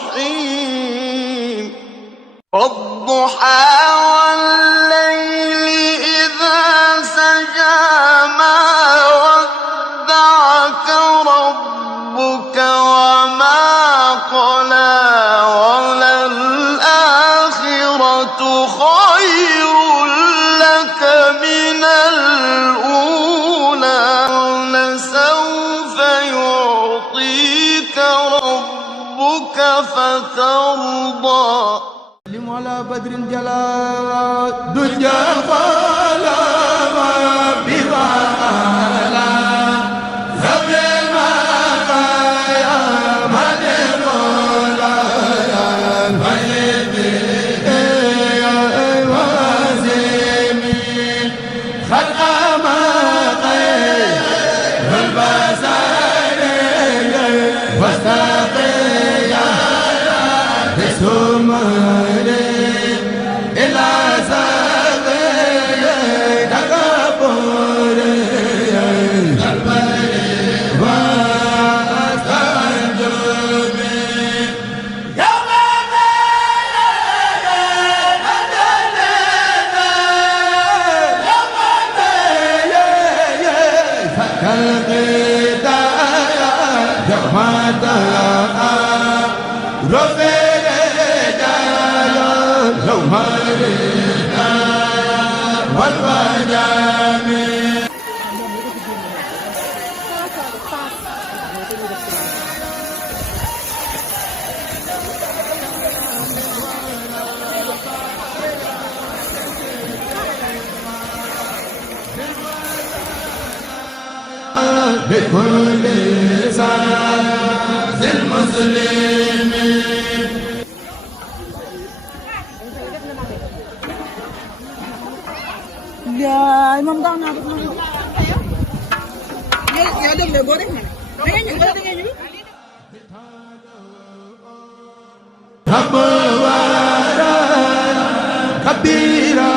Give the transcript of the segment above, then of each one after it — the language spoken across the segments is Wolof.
الرحيم والضحى والليل إذا سجى ما ودعك ربك وما قلى وللآخرة خير لك من الأولى ولسوف يعطيك ربك فترضى على بدر جلال دجى ظلام بوالا زبي ما يا مدمولا فيدي يا وازمي خلق ما خير البصر واستقي يا بسم بكل لسان المسلمين Ya, Imam daw na ako. Ya dog le bore na. Dengan ni bore dengan ni. Habwara kabira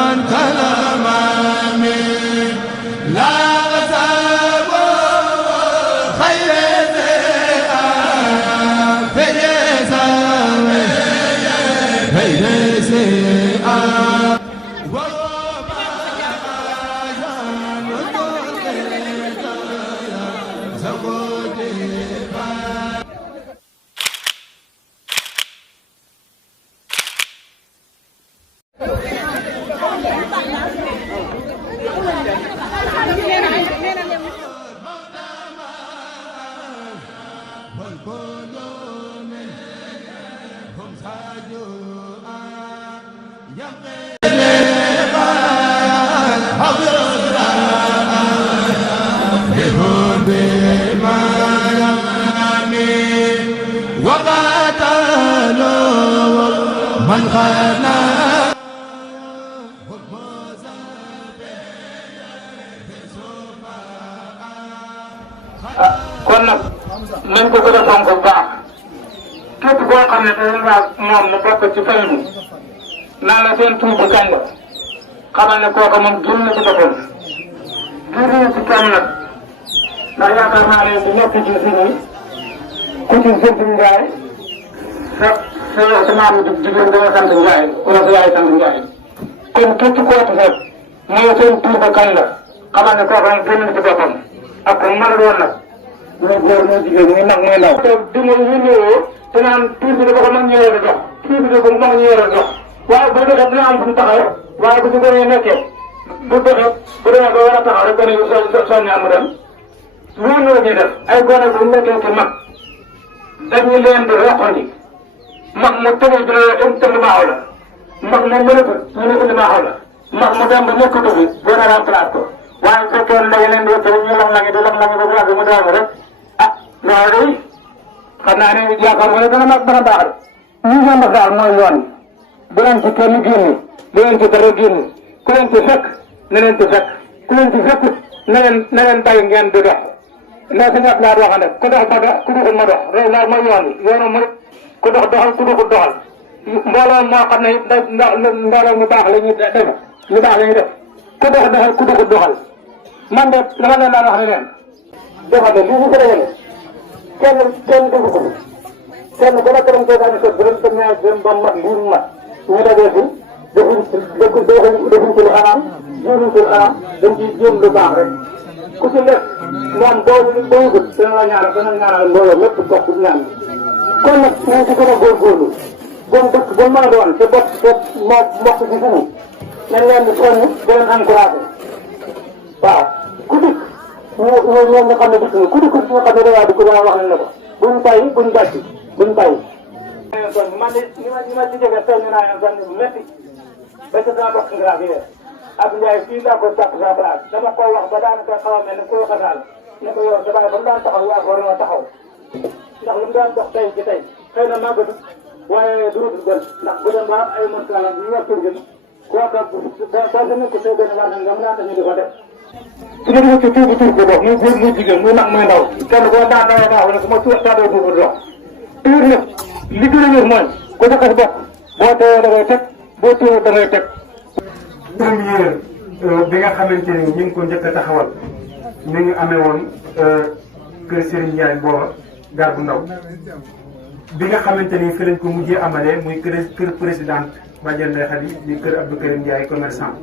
an kalamami la ghazabu khayr fayza من خانا kon nag nañ ko gën a fonk bu baax képp koo xam ne dañu naan moom mu bokk ci famille bi naan la seen tuuti kañ la xamal ne kooku moom génn na ci boppam génn ci kenn nag ndax yaakaar naa ne bu ñëpp ci si nii ku ci sant Njaay sa maam jigéen dana sant Njaay wala sa yaay sant Njaay kon képp koo ci fekk mooy seen tuuti kañ la xamal ne kooku moom génn na ci boppam ak ko mën a doon nag muy góor muy jigéen muy mag muy ndaw. te dimbali ñu ñëwoo te naan tuuti bi dafa ko mag ñu yor a jox tuuti bi dafa ko mag ñu yor a jox waaye bu doxee dina am fu mu taxaw waaye bu ci gën a nekkee bu doxee bu demee ba war a taxaw rek gën a soññi am dem loolu la ñuy def ay gone bu nekkee ci mag dañu leen di roqandi mag mu tëjee dina indi maaxaw la mag mu mënatul ñu ne indi maaxaw la mag mu dem ba nekkatu fi gën a remplace ko waaye bu fekkee ne dañu leen di yëkkati ñu lam-langi di lam-langi ba mu yàgg mu daanu rek ah loolu day xam naa ne yaakaar nga ne dana baax de ñu ngeen def daal mooy yoon bu leen ci kenn génne bu leen ci dara génne ku leen ci fekk na leen ci fekk ku leen ci fekk na leen bàyyi ngeen di dox ndax sa ñàkk laa waxoon rek ku dox ba dox ku doxul ma dox loolu daal mooy yoonu mu ku dox doxal ku doxul doxal mbooloo moo xam ne mbooloo mu baax la ñuy def lu baax la ñuy def ku dox doxal ku doxul doxal man de dama leen daan wax ne leen doxal de lii ñu ko dajale kenn defu ko kenn ku nekk dañ koy daal di ko dërëm te ñaar dërëm ba mat lii mu mat ñu dajee fi defuñ ci lu xaraam jéemuñ ci lu xaraam dañ ciy jéem lu baax rek ku ci lekk moom boo yëgut dana ñaanal mbooloo mépp bokk ñaan kon nag nañ ci gën a góorgóorlu bon dëkk bu mën a doon te bokk te moo mbokk ci suñu nañ leen di soññ di leen encouragé waaw ku dikk ñoom nga xam ne dikk nga ku dikk nga xam ne dangaa dikk dana wax nañ ne ko buñ bàyyi buñ bàcc buñ bàyyi. man de ñi ma ci jógee tey ñu naa leen sonn bu métti ba ci sama bokk nga fi ab Ndiaye fii laa ko jàpp sa place dama ko wax ba daanaka xaw a mel ne koo xasaal ne ko yow damaa ba mu daan taxaw yaa ko war a taxaw ndax lu mu daan dox tey ci tey xëy na màggatu waaye du dul gën ndax bu dem ba ay mëntaala ñu war tur gën kooka boo demee ko tey benn war na nga mën a ñu di ko def. su ñu demee ci tur bi tur bi dox muy góor muy jigéen muy mag muy ndaw kenn koo daan dawee baax ne su ma tàddoo tur bi dox tur nag li gën a wér mooy ku sa xas bokk boo teewee da ngay teg boo teewee da ngay teg. première bi nga xamante ni ñu ngi ko njëkk a taxawal mi ngi amee woon kër Serigne Ndiaye booba gaar bu ndaw bi nga xamante ni fi lañ ko mujjee amalee muy kër présidente Badiane Ndeye Khady di kër Abdou Karim Ndiaye commerçant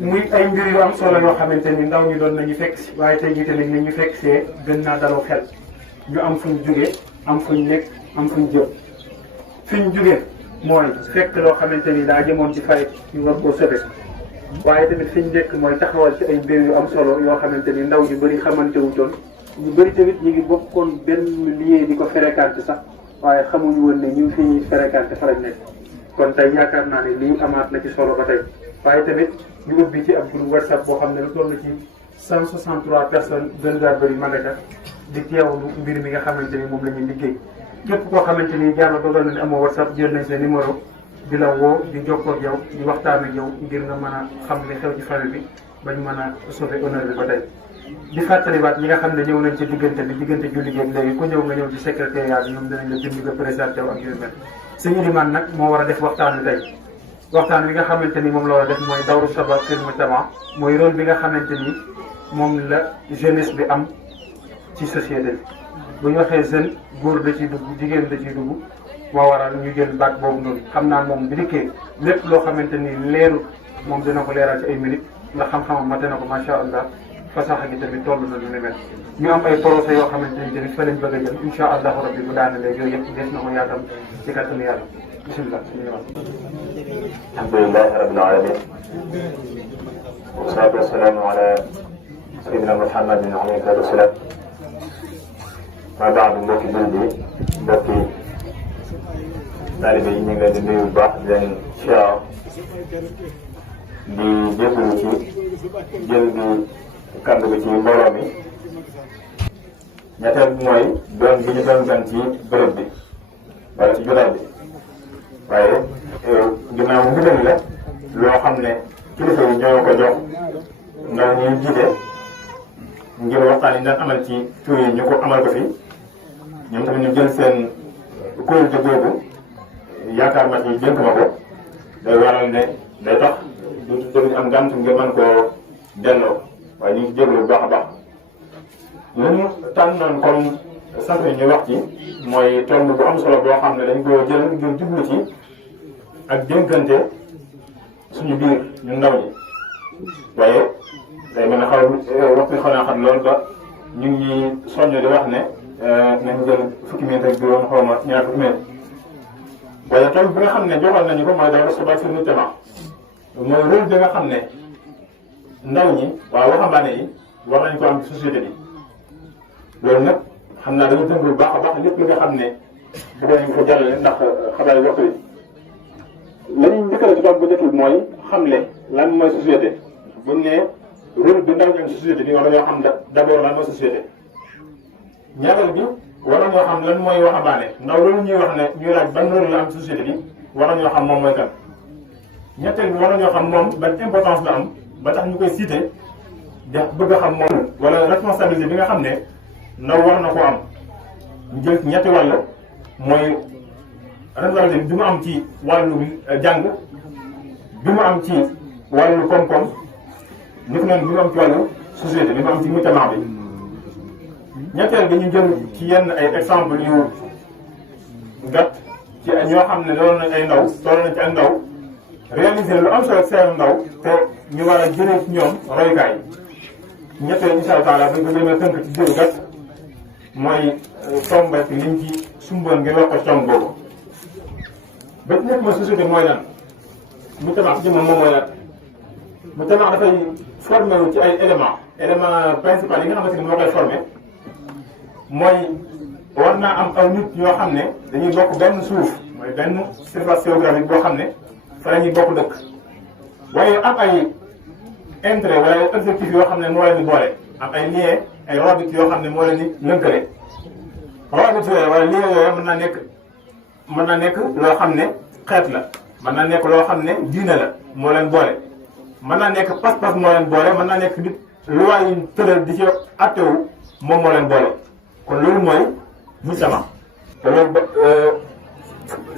muy ay mbir yu am solo yoo xamante ni ndaw ñi doon nañu fekk si waaye tey jii tamit ni ñu fekk see gën naa daloo xel ñu am fuñ jugee am fuñ nekk am fuñ jëm fi ñu jugee mooy fekk loo xamante ni daa jëmoon ci fay ñu war koo sobe waaye tamit fi ñu njëkk mooy taxawal ci ay mbir yu am solo yoo xamante ni ndaw ñu bëri xamante wutoon ñu bëri tamit ñu ngi bokkoon benn liggéey di ko fréquenté sax waaye xamuñu woon ne ñu ngi fi ñuy fréquenté fa lañ nekk kon tey yaakaar naa ne lii amaat na ci solo ba tey waaye tamit ñu ubbi ci ab groupe WhatsApp boo xam ne lu toll ci 163 personnes gën gaa bëri Malika di teewlu mbir mi nga xamante ni moom la ñuy liggéey képp koo xamante ni yàlla dogal na ne amoo WhatsApp jël nañ sa numéro di la woo di jokkoo ak yow di waxtaan ak yow ngir nga mën a xam li xew ci famille bi bañ mën a sauver honneur bi ba tey. di fàttaliwaat ñi nga xam ne ñëw nañ ci diggante julli gi ak léegi ku ñëw nga ñëw ci secrétariat bi ñoom danañ la bind nga présenté wu ak yu mel. sëñ Elimane nag moo war a def waxtaan bi tey waxtaan bi nga xamante ni moom la war a def mooy dawru sabab fil mujtama mooy rôle bi nga xamante ni moom la jeunesse bi am ci société bi. bu ñu waxee jeune góor da ciy dugg jigéen da ciy dugg moo waral ñu jël baat boobu noonu xam naa moom bi dikkee lépp loo xamante ni leeru moom dina ko leeral ci ay minutes ndax xam-xamam mate na ko macha allah fasaxa gi tamit toll na lu ne mel. ñu am ay procès yoo xamante ni tamit fa lañ bëgg a jëm incha allahu rabbi bu daanalee yooyu yëpp des na ko yaatal ci kàttanu yàlla bisimilah. alhamdulilahi rabbil alamin wasalaatu wasalaamu ala sayyidina muhammadin alayhi salaatu wasalaam maa baax du mbokki jullit yi mbokki taalibe yi ñu ngi leen di nuyu bu baax di leen siyaar di jégalu ci jël bi kàddu bi ci mbooloo mi ñetteel bi mooy doon bi ñu doon gan ci bërëb bi wala ci jotaay bi waaye ginnaaw ndigal la loo xam ne kilifa yi ñoo ko jox ndaw ñuy jiite ngir waxtaan yi daan amal ci tur yi ñu ko amal ko fi ñoom tamit ñu jël seen kuréel ci googu yaakaar ma ci jënk ma ko day waral ne day tax du am gànt ngir mën koo delloo waaye ñu ngi jégalu bu baax a baax. li ñu tànnoon comme sant ñu wax ci mooy tomb bu am solo boo xam ne dañ koo jël ngir jublu ci ak dénkante suñu biir ñu ndaw ñi waaye day mel ne waxtu xaw naa xam loolu ba ñu ngi soññ di wax ne nañ jël fukki minute ak juróom xaw ma ñaar fukki minute waaye tomb bi nga xam ne joxal nañu ko mooy dawru sabab fil mujtama mooy rôle bi nga xam ne ndaw ñi waaw waxambaane yi war nañ ko am ci société bi loolu nag xam naa dañu tënk bu baax a baax lépp li nga xam ne bëggoon nañ ko jàllale ndax xabaar yi waxtu bi la ñuy njëkkale ci tomb bu njëkk bi mooy xamle lan mooy société buñ ne rôle bi ndaw ñi am société bi war nañoo xam d'abord lan mooy société ñaareel bi war nañoo xam lan mooy waxambaane ndaw loolu ñuy wax ne ñuy laaj ban rôle la am société bi war nañoo xam moom mooy kan ñetteel bi war nañoo xam moom ban importance la am ba tax ñu koy cité da bëgg a xam moom wala responsabilité bi nga xam ne ndaw war na ko am ñu jël ñetti wàll mooy responsabilité bi mu am ci wàllu jàng bi mu am ci wàllu koom-koom ni ko noonu bi mu am ci wàllu société bi mu am ci mujtama bi ñetteel bi ñu jël ci yenn ay exemple yu gat ci ñoo xam ne loolu nañ ay ndaw toll nañ ci ak ndaw réaliser lu am solo seen ndaw te ñu war a jëlee ci ñoom royukaay ñetteel incha allah taala dañ ko gën a tënk ci jiwu gat mooy tombe ci liñ ci sumboon ngir wax ko tomb boobu ba ci nekk mooy société mooy lan mu tabax ci moom mooy lan mu tabax dafay formé wu ci ay élément principal yi nga xamante ni moo koy formé mooy war naa am aw nit yoo xam ne dañuy bokk benn suuf mooy benn surface géographique boo xam ne fa la ñuy bokk dëkk waaye am ay intérêt wala ay objectif yoo xam ne moo leen di boole am ay lien ay robit yoo xam ne moo leen di lënkale robit yooyu wala lien yooyu mën na nekk loo xam ne xeet la mën na nekk loo xam ne diine la moo leen boole mën naa nekk pas-pas moo leen boole mën naa nekk nit loi yi tëral di ci attewu moom moo leen boole kon loolu mooy mujtama te loolu ba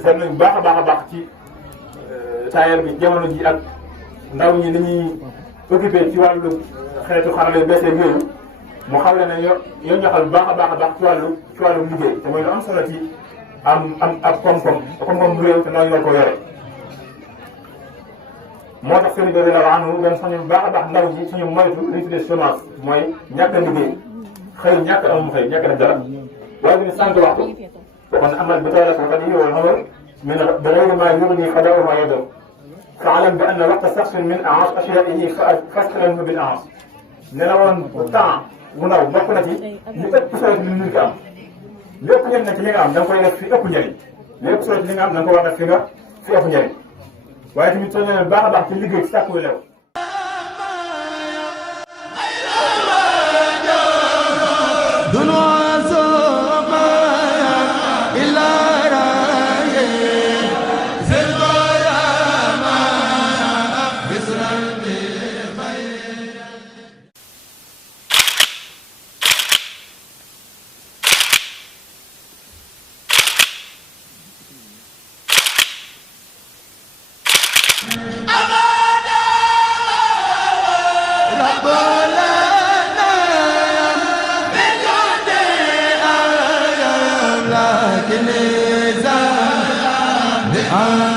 seet nañu baax a baax ci taayal bi jamono ji ak ndaw ñi ni ñuy occupé ci wàllu xeetu xarala yu bees yooyu mu xam le ne yoo ñaxal baax a baax ci wàllu liggéey te mooy lu am solo ci am ab koom-koom bu réew te ndaw ñu war ko yore moo tax sëriñ bi radiyallaahu anhu doon sañu baax a baax ndaw ji suñu moytu li ñu tuddee chômage mooy ñàkk a liggéey xëy ñàkk amum xëy ñàkk def dara waaye bi ni sànq waxtu waxoon amal bi tawla ko xadi wal xamar min bi gayri ma yugni xadaau ma yadam faalam bi anna waqta saxsin min aas ashyaihi fastalanhu bil aas ne na woon temps bu ndaw bokk na ci li ëpp solo ci li nit ki am lépp ñen na ci li nga am da nga koy def fi ëpp njëriñ lépp solo ci li nga am da nga ko war def fi ëpp njëriñ waaye tamit soo ñëwee baax a baax ci liggéey ci sàkku lew Ah